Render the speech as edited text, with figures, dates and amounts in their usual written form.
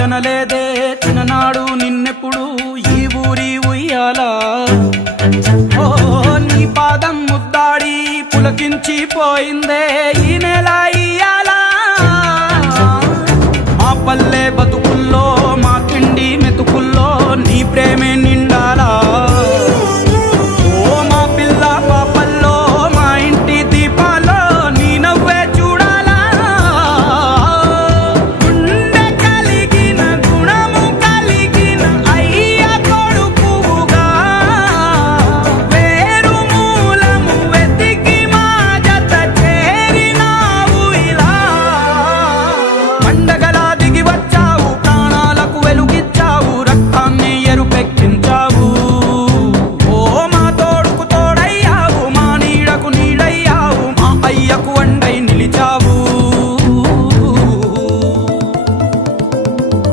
లేదే చిన్ననాడు నిన్నెప్పుడు ఈ ఊరి ఉయ్యాల ఓ నీ పాదం ముద్దాడి పులకించి పోయిందే ఈ నెల ఇయ్యాల మా పల్లె